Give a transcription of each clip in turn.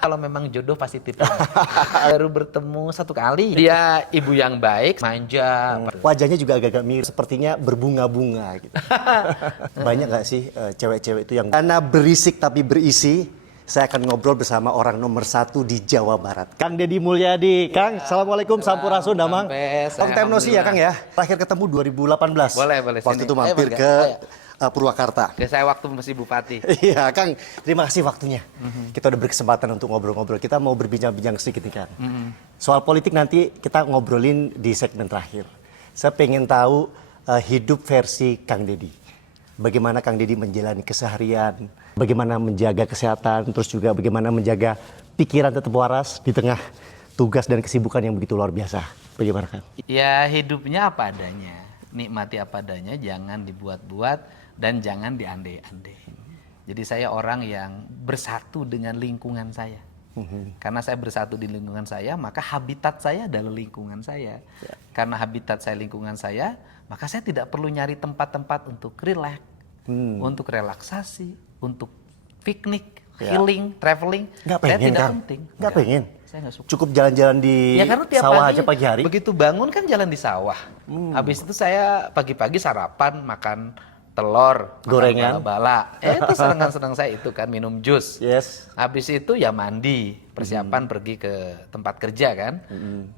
Kalau memang jodoh pasti tipe. Baru bertemu satu kali, dia ibu yang baik, manja. Wajahnya juga agak-agak mirip, sepertinya berbunga-bunga gitu. Banyak nggak sih cewek-cewek itu yang karena berisik tapi berisi? Saya akan ngobrol bersama orang nomor 1 di Jawa Barat. Kang Deddy Mulyadi. Kang, Assalamualaikum, Sampurasun, Damang. Long time no see ya, Kang ya. Terakhir ketemu 2018. Boleh. Waktu Sini. itu mampir ke Purwakarta. Oke, saya waktu masih bupati. Iya, Kang. Terima kasih waktunya. Kita udah berkesempatan untuk ngobrol-ngobrol. Kita mau berbincang-bincang sedikit nih, Kang. Soal politik nanti kita ngobrolin di segmen terakhir. Saya pengen tahu hidup versi Kang Deddy. Bagaimana Kang Deddy menjalani keseharian, bagaimana menjaga kesehatan, terus juga bagaimana menjaga pikiran tetap waras di tengah tugas dan kesibukan yang begitu luar biasa. Bagaimana, Kang? Ya, hidupnya apa adanya. Nikmati apa adanya, jangan dibuat-buat dan jangan diandai-andai. Jadi saya orang yang bersatu dengan lingkungan saya. Karena saya bersatu di lingkungan saya, maka habitat saya adalah lingkungan saya. Karena habitat saya lingkungan saya, maka saya tidak perlu nyari tempat-tempat untuk relax, untuk relaksasi, untuk piknik, healing, traveling. Nggak Saya pengen, tidak Kang. penting. Nggak pengen. Saya nggak suka. Cukup jalan-jalan di Ya karena tiap sawah pagi, aja pagi hari. begitu bangun kan jalan di sawah. Habis itu saya pagi-pagi sarapan makan telur, Gorengan. makan bala-bala. Itu senang saya itu kan, minum jus. Yes. Habis itu ya mandi, persiapan pergi ke tempat kerja kan.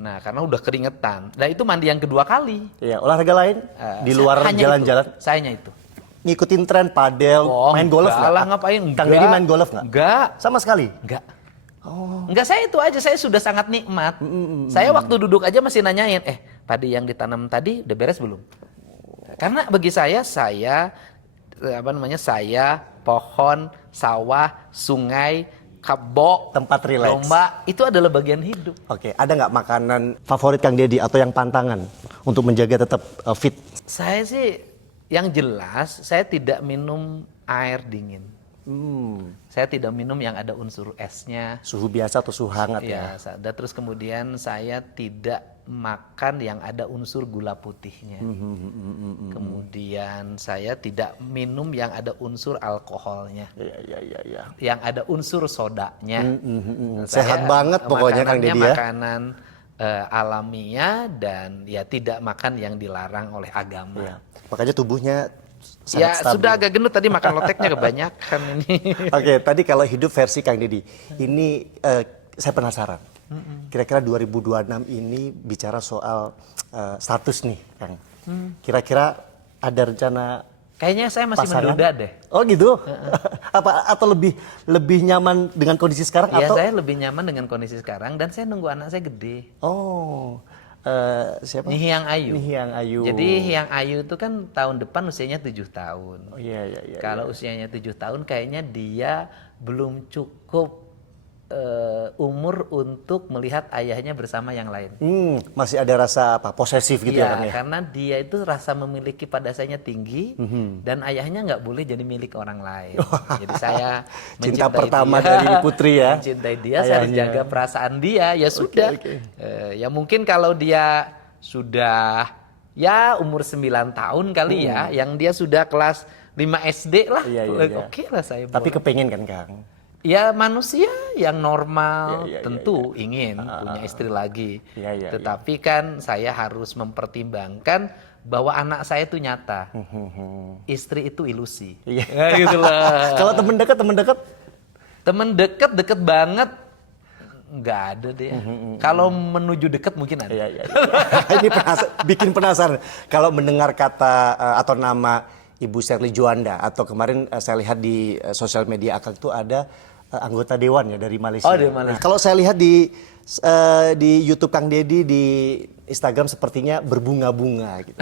Nah karena udah keringetan. Nah itu mandi yang kedua kali. Iya, olahraga lain di luar jalan-jalan. Sayanya itu. Ngikutin tren padel, main golf enggak lah, nggak? ngapain? Kang Deddy main golf nggak? Enggak. Sama sekali? Enggak. Enggak, saya itu aja, saya sudah sangat nikmat. Saya waktu duduk aja masih nanyain, padi yang ditanam tadi udah beres belum? Karena bagi saya pohon, sawah, sungai, kebo, Tempat relax. lomba, itu adalah bagian hidup. Oke, ada nggak makanan favorit Kang Deddy atau yang pantangan untuk menjaga tetap fit? Saya sih, yang jelas, saya tidak minum air dingin. Saya tidak minum yang ada unsur esnya. Suhu biasa atau suhu hangat ya? Dan terus kemudian saya tidak makan yang ada unsur gula putihnya. Kemudian saya tidak minum yang ada unsur alkoholnya. Iya. Yang ada unsur sodanya. Sehat banget pokoknya Kang Deddy ya? Makanan alamiah dan ya tidak makan yang dilarang oleh agama. Iya. Makanya tubuhnya sangat Ya stabil. sudah agak gendut tadi, makan loteknya kebanyakan ini. Oke, tadi kalau hidup versi Kang Deddy, ini saya penasaran. Kira-kira 2026 ini bicara soal status nih, Kang. Kira-kira ada rencana Kayaknya saya masih pasangan? menduda deh. Oh gitu? Atau lebih nyaman dengan kondisi sekarang? Ya, atau saya lebih nyaman dengan kondisi sekarang dan saya nunggu anak saya gede. Oh, siapa? Nihiang Ayu. Nihiang Ayu. Jadi Hyang Ayu itu kan tahun depan usianya 7 tahun. Oh iya. Kalau usianya 7 tahun kayaknya dia belum cukup umur untuk melihat ayahnya bersama yang lain. Masih ada rasa posesif gitu ya, Kang ya? Karena dia itu rasa memiliki pada sayanya tinggi dan ayahnya nggak boleh jadi milik orang lain. Jadi saya Cinta mencintai pertama dia, dari putri ya? mencintai dia, saya harus Ayahnya. jaga perasaan dia. Ya sudah. Ya mungkin kalau dia sudah ya umur 9 tahun kali ya, yang dia sudah kelas 5 SD lah, Iya. oke lah saya Tapi boleh. kepengen kan, Kang? Ya manusia yang normal Iya, tentu ingin punya istri lagi. Iya. Tetapi kan saya harus mempertimbangkan bahwa anak saya itu nyata. Istri itu ilusi. Iya. Ya, gitu lah. Kalau temen dekat? Temen deket banget nggak ada deh. Kalau menuju deket mungkin ada. Iya. Ini bikin penasaran. Kalau mendengar kata atau nama Ibu Sherly Juanda, atau kemarin saya lihat di sosial media Akang itu ada anggota dewan ya dari Malaysia. Oh, dari Malaysia. Nah, kalau saya lihat di YouTube Kang Deddy, di Instagram sepertinya berbunga-bunga gitu.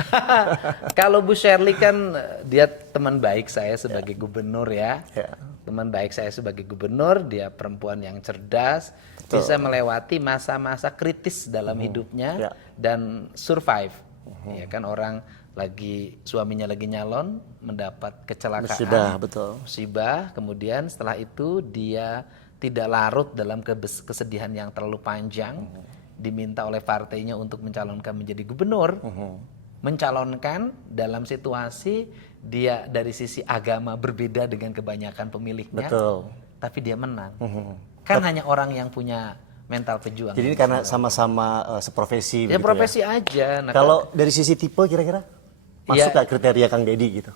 Kalau Bu Sherly kan dia teman baik saya sebagai gubernur ya. Ya. Teman baik saya sebagai gubernur, dia perempuan yang cerdas, bisa melewati masa-masa kritis dalam hidupnya dan survive. Ya kan, orang suaminya lagi nyalon, mendapat kecelakaan. Musibah, kemudian setelah itu dia tidak larut dalam kesedihan yang terlalu panjang, diminta oleh partainya untuk mencalonkan menjadi gubernur. Mencalonkan dalam situasi dia dari sisi agama berbeda dengan kebanyakan pemilihnya. Betul. tapi dia menang. Kan hanya orang yang punya mental pejuang. Jadi ini karena sama-sama seprofesi ya begitu profesi aja. Nah, Kalau dari sisi tipe kira-kira masuk nggak kriteria Kang Deddy gitu?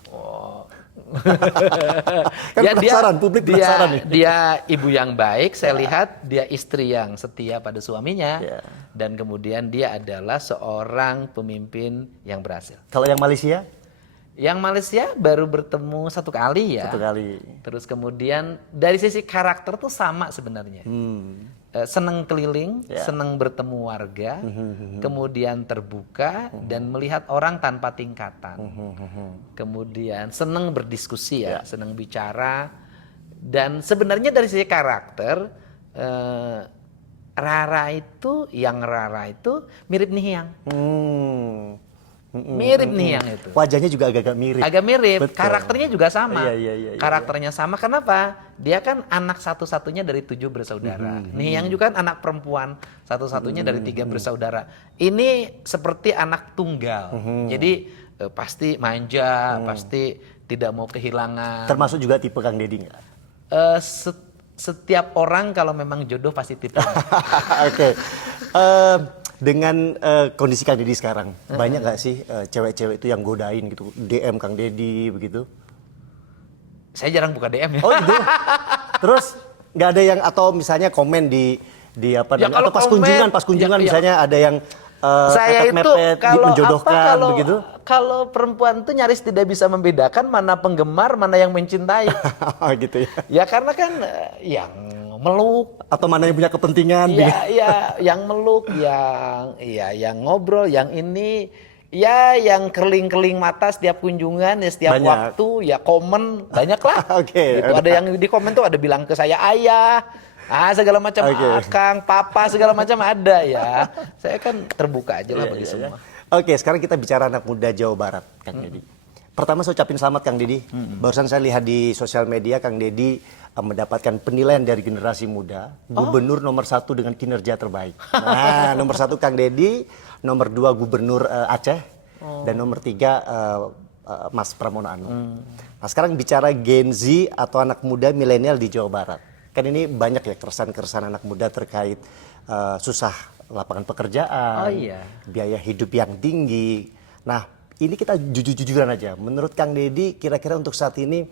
Kan penasaran, publik penasaran nih. Dia ibu yang baik, saya lihat dia istri yang setia pada suaminya, dan kemudian dia adalah seorang pemimpin yang berhasil. Kalau yang Malaysia? Yang Malaysia baru bertemu 1 kali ya. 1 kali. Terus kemudian dari sisi karakter tuh sama sebenarnya. Seneng keliling, seneng bertemu warga, kemudian terbuka dan melihat orang tanpa tingkatan. Kemudian seneng berdiskusi ya, seneng bicara. Dan sebenarnya dari sisi karakter, Rara itu mirip Nihiang. Mirip nih yang itu. Wajahnya juga agak-agak mirip. Agak mirip, Betul. Karakternya juga sama. Iya. Karakternya sama, kenapa? Dia kan anak satu-satunya dari 7 bersaudara. Nih yang juga kan anak perempuan satu-satunya dari 3 bersaudara. Ini seperti anak tunggal. Jadi pasti manja, pasti tidak mau kehilangan. Termasuk juga tipe Kang Deddy nggak? Setiap orang kalau memang jodoh pasti tipe. Oke. Dengan kondisi Kang Deddy sekarang, banyak nggak sih cewek-cewek itu yang godain gitu, DM Kang Deddy begitu? Saya jarang buka DM ya. Oh gitu? Terus nggak ada yang, atau misalnya komen di apa Ya, namanya, atau pas kunjungan misalnya ada yang saya itu mepet-mepet, menjodohkan begitu? Kalau perempuan itu nyaris tidak bisa membedakan mana penggemar, mana yang mencintai. Oh gitu ya? Ya karena kan yang meluk, atau mana yang punya kepentingan? ya yang meluk, yang ngobrol, yang ini, ya yang kerling-kerling mata setiap kunjungan, ya setiap banyak. waktu, ya komen banyak lah. Oke. Gitu. Ada yang di komen tuh ada bilang ke saya ayah, segala macam, akang, papa, segala macam ada ya. Saya kan terbuka aja lah bagi semua. Oke, sekarang kita bicara anak muda Jawa Barat, Kang Deddy. Pertama saya ucapin selamat Kang Deddy. Barusan saya lihat di sosial media Kang Deddy mendapatkan penilaian dari generasi muda, gubernur nomor 1 dengan kinerja terbaik. Nah, nomor 1 Kang Deddy, nomor 2 gubernur Aceh, dan nomor 3 Mas Pramono Anung. Nah, sekarang bicara Gen Z atau anak muda milenial di Jawa Barat. Kan ini banyak ya keresahan-keresahan anak muda terkait susah lapangan pekerjaan, biaya hidup yang tinggi. Nah, ini kita jujur-jujuran aja. Menurut Kang Deddy, kira-kira untuk saat ini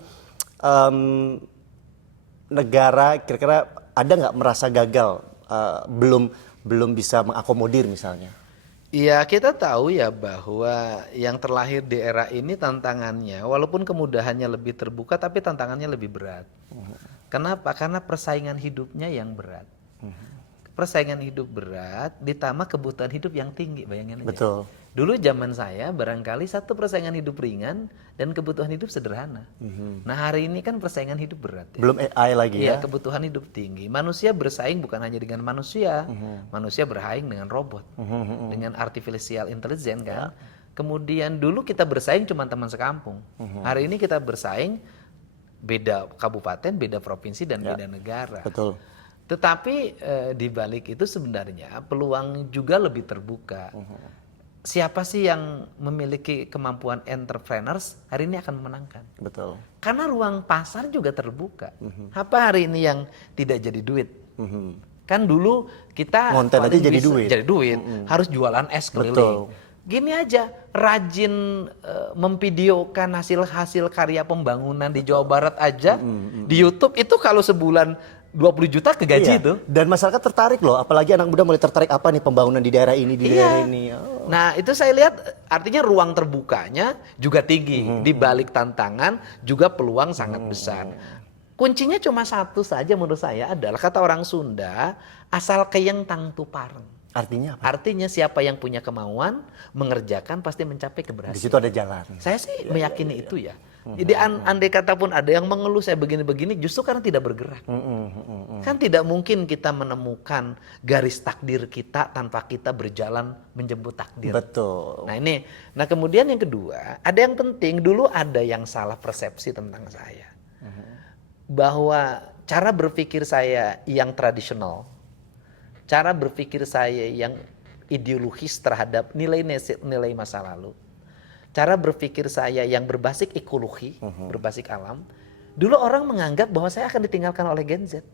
negara kira-kira ada nggak merasa gagal, belum bisa mengakomodir misalnya? Iya, kita tahu ya bahwa yang terlahir di era ini tantangannya, walaupun kemudahannya lebih terbuka, tapi tantangannya lebih berat. Kenapa? Karena persaingan hidupnya yang berat. Persaingan hidup berat, ditambah kebutuhan hidup yang tinggi, bayangin aja. Betul. Dulu zaman saya barangkali satu persaingan hidup ringan dan kebutuhan hidup sederhana. Nah hari ini kan persaingan hidup berat. Ya. Belum AI lagi ya? Iya, kebutuhan hidup tinggi. Manusia bersaing bukan hanya dengan manusia, manusia bersaing dengan robot, dengan artificial intelligence kan. Kemudian dulu kita bersaing cuma teman sekampung. Hari ini kita bersaing beda kabupaten, beda provinsi dan beda negara. Betul. Tetapi di balik itu sebenarnya peluang juga lebih terbuka. Siapa sih yang memiliki kemampuan entrepreneurs hari ini akan memenangkan. Betul. Karena ruang pasar juga terbuka. Apa hari ini yang tidak jadi duit? Kan dulu kita konten aja jadi duit. Jadi duit. Harus jualan es keliling. Betul. Gini aja, rajin memvideokan hasil-hasil karya pembangunan di Jawa Barat aja di YouTube itu kalau sebulan 20 juta kegaji itu. Dan masyarakat tertarik loh, apalagi anak muda mulai tertarik apa nih pembangunan di daerah ini, di daerah ini. Nah itu saya lihat artinya ruang terbukanya juga tinggi. Di balik tantangan juga peluang sangat besar. Kuncinya cuma satu saja menurut saya adalah kata orang Sunda, asal keyeng tang tupareng. Artinya apa? Artinya siapa yang punya kemauan, mengerjakan pasti mencapai keberhasilan. Di situ ada jalan. Saya sih meyakini itu ya. Jadi andai kata pun ada yang mengeluh saya begini-begini justru karena tidak bergerak. Kan tidak mungkin kita menemukan garis takdir kita tanpa kita berjalan menjemput takdir. Betul. Nah ini, nah kemudian yang kedua, ada yang penting dulu ada yang salah persepsi tentang saya. Bahwa cara berpikir saya yang tradisional, cara berpikir saya yang ideologis terhadap nilai masa lalu, cara berpikir saya yang berbasis ekologi, berbasis alam, Dulu orang menganggap bahwa saya akan ditinggalkan oleh Gen Z.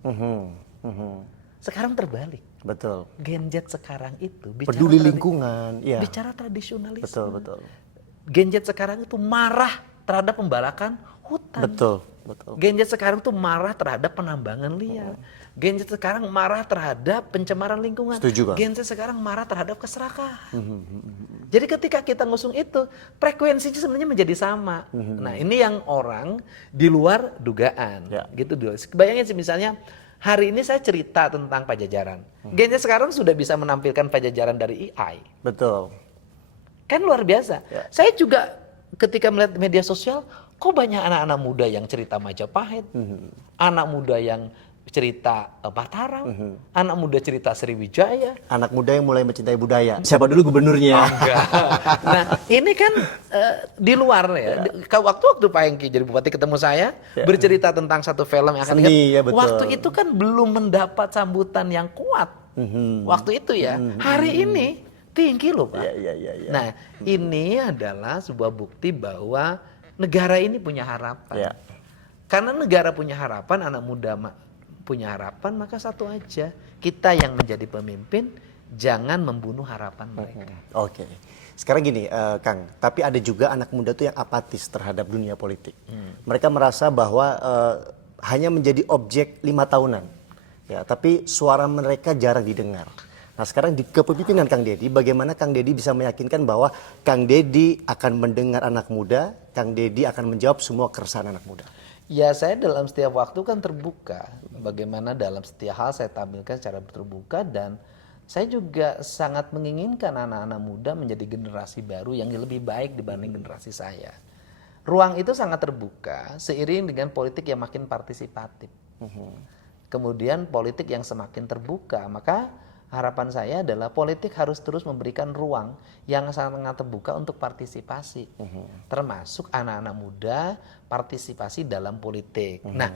Sekarang terbalik. Betul. Gen Z sekarang itu Peduli lingkungan, ya. bicara tradisionalisme. Betul, betul. Gen Z sekarang itu marah terhadap pembalakan hutan. Betul, betul. Gen Z sekarang itu marah terhadap penambangan liar. Gen Z sekarang marah terhadap pencemaran lingkungan. Setuju, Kang. Gen Z sekarang marah terhadap keserakahan. Jadi ketika kita ngusung itu, frekuensinya sebenarnya menjadi sama. Nah, ini yang orang di luar dugaan. Ya. Gitu dulu. Bayangin sih misalnya hari ini saya cerita tentang Pajajaran. Gen Z sekarang sudah bisa menampilkan Pajajaran dari AI. Betul. Kan luar biasa. Ya. Saya juga ketika melihat media sosial, kok banyak anak-anak muda yang cerita Majapahit, anak muda yang cerita Mataram, anak muda cerita Sriwijaya. Anak muda yang mulai mencintai budaya. Siapa dulu gubernurnya? Nah, ini kan di luar ya. Waktu Pak Hengki jadi bupati ketemu saya, bercerita tentang satu film yang akan Seni, ya betul. waktu itu kan belum mendapat sambutan yang kuat. Waktu itu ya. Hari ini tinggi loh Pak. Iya. Nah, ini adalah sebuah bukti bahwa negara ini punya harapan. Ya. Karena negara punya harapan, anak muda punya harapan, maka satu aja. Kita yang menjadi pemimpin, jangan membunuh harapan mereka. Oke. Sekarang gini, Kang, tapi ada juga anak muda tuh yang apatis terhadap dunia politik. Mereka merasa bahwa hanya menjadi objek 5 tahunan. Ya, tapi suara mereka jarang didengar. Nah sekarang di kepemimpinan Kang Deddy, bagaimana Kang Deddy bisa meyakinkan bahwa Kang Deddy akan mendengar anak muda, Kang Deddy akan menjawab semua keresahan anak muda? Ya saya dalam setiap waktu kan terbuka. Bagaimana dalam setiap hal saya tampilkan secara terbuka, dan saya juga sangat menginginkan anak-anak muda menjadi generasi baru yang lebih baik dibanding generasi saya. Ruang itu sangat terbuka seiring dengan politik yang makin partisipatif. Kemudian politik yang semakin terbuka, maka harapan saya adalah politik harus terus memberikan ruang yang sangat terbuka untuk partisipasi. Termasuk anak-anak muda partisipasi dalam politik. Nah,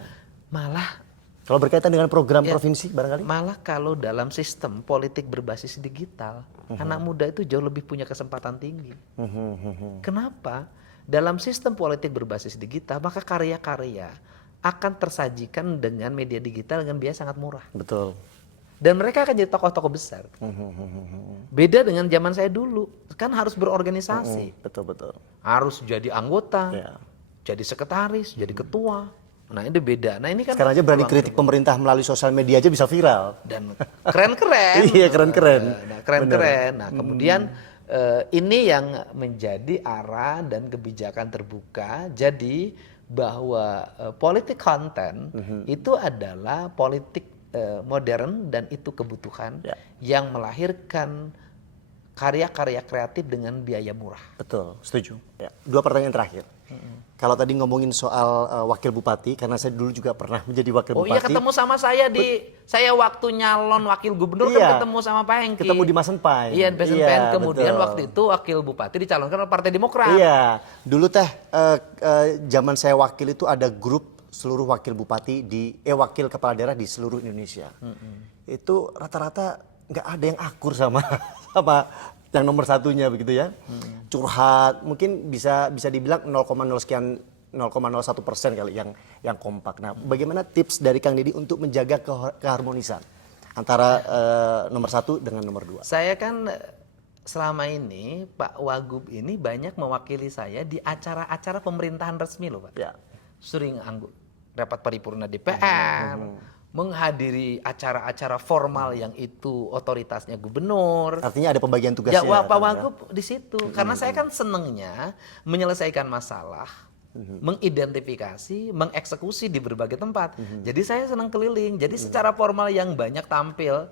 malah Kalau berkaitan dengan program provinsi barangkali? malah kalau dalam sistem politik berbasis digital, anak muda itu jauh lebih punya kesempatan tinggi. Kenapa? Dalam sistem politik berbasis digital, maka karya-karya akan tersajikan dengan media digital dengan biaya sangat murah. Betul. Dan mereka akan jadi tokoh-tokoh besar. Beda dengan zaman saya dulu, kan harus berorganisasi. Betul. Harus jadi anggota, Ya. jadi sekretaris, jadi ketua. Nah ini beda. Nah ini kan Sekarang aja berani kritik pemerintah melalui sosial media aja bisa viral. dan keren-keren. Iya, keren-keren. Nah, keren-keren. Nah, kemudian ini yang menjadi arah dan kebijakan terbuka. Jadi bahwa politik konten itu adalah politik modern, dan itu kebutuhan yang melahirkan karya-karya kreatif dengan biaya murah. Betul, setuju. Ya. 2 pertanyaan terakhir. Kalau tadi ngomongin soal wakil bupati, karena saya dulu juga pernah menjadi wakil Oh bupati. iya, ketemu sama saya saya waktu nyalon wakil gubernur kan ketemu sama Pak Hengki. Ketemu di Masenpai. Iya, di Masenpai. Kemudian betul. waktu itu wakil bupati dicalonkan oleh Partai Demokrat. Iya, dulu zaman saya wakil itu ada grup seluruh wakil bupati wakil kepala daerah di seluruh Indonesia. Itu rata-rata nggak ada yang akur sama yang nomor satunya begitu ya. Curhat, mungkin bisa dibilang 0,01% kali yang kompak. Nah, bagaimana tips dari Kang Deddy untuk menjaga keharmonisan antara nomor 1 dengan nomor 2? Saya kan selama ini Pak Wagub ini banyak mewakili saya di acara-acara pemerintahan resmi loh Pak. Ya. Sering rapat paripurna DPR, menghadiri acara-acara formal yang itu otoritasnya gubernur. Artinya ada pembagian tugasnya. Ya, Pak Wagub di situ. Karena saya kan senengnya menyelesaikan masalah, mengidentifikasi, mengeksekusi di berbagai tempat. Jadi saya senang keliling. Jadi secara formal yang banyak tampil,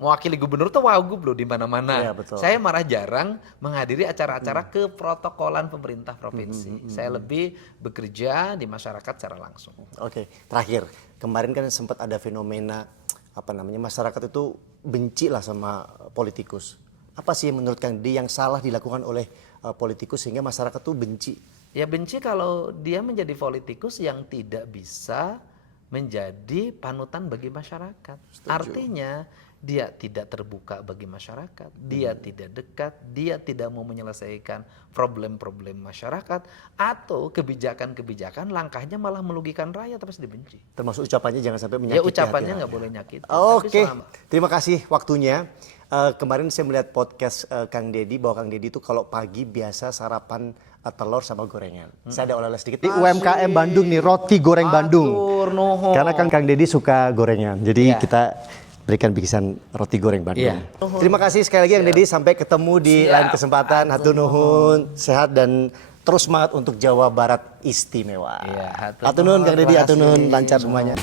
mewakili gubernur tuh Wagub loh di mana-mana. Ya, betul. Saya malah jarang menghadiri acara-acara keprotokolan pemerintah provinsi. Saya lebih bekerja di masyarakat secara langsung. Oke, terakhir. Kemarin kan sempat ada fenomena masyarakat itu benci lah sama politikus. Apa sih menurut Kang Deddy yang salah dilakukan oleh politikus sehingga masyarakat tuh benci? Ya benci kalau dia menjadi politikus yang tidak bisa menjadi panutan bagi masyarakat. Artinya dia tidak terbuka bagi masyarakat, dia tidak dekat, dia tidak mau menyelesaikan problem-problem masyarakat, atau kebijakan-kebijakan langkahnya malah merugikan rakyat tapi dibenci. Termasuk ucapannya jangan sampai menyakiti. Ya ucapannya nggak boleh nyakiti. Oke, terima kasih waktunya. Kemarin saya melihat podcast Kang Deddy bahwa Kang Deddy itu kalau pagi biasa sarapan telur sama gorengan. Saya ada oleh-oleh sedikit. Di UMKM Bandung nih, roti goreng Bandung. Karena kan Kang Deddy suka gorengan, jadi kita berikan bingkisan roti goreng Bandung. Terima kasih sekali lagi Kang Deddy, sampai ketemu di lain kesempatan. Hatur nuhun, sehat dan terus semangat untuk Jawa Barat istimewa. Hatur nuhun Kang Deddy, hatur nuhun, lancar semuanya.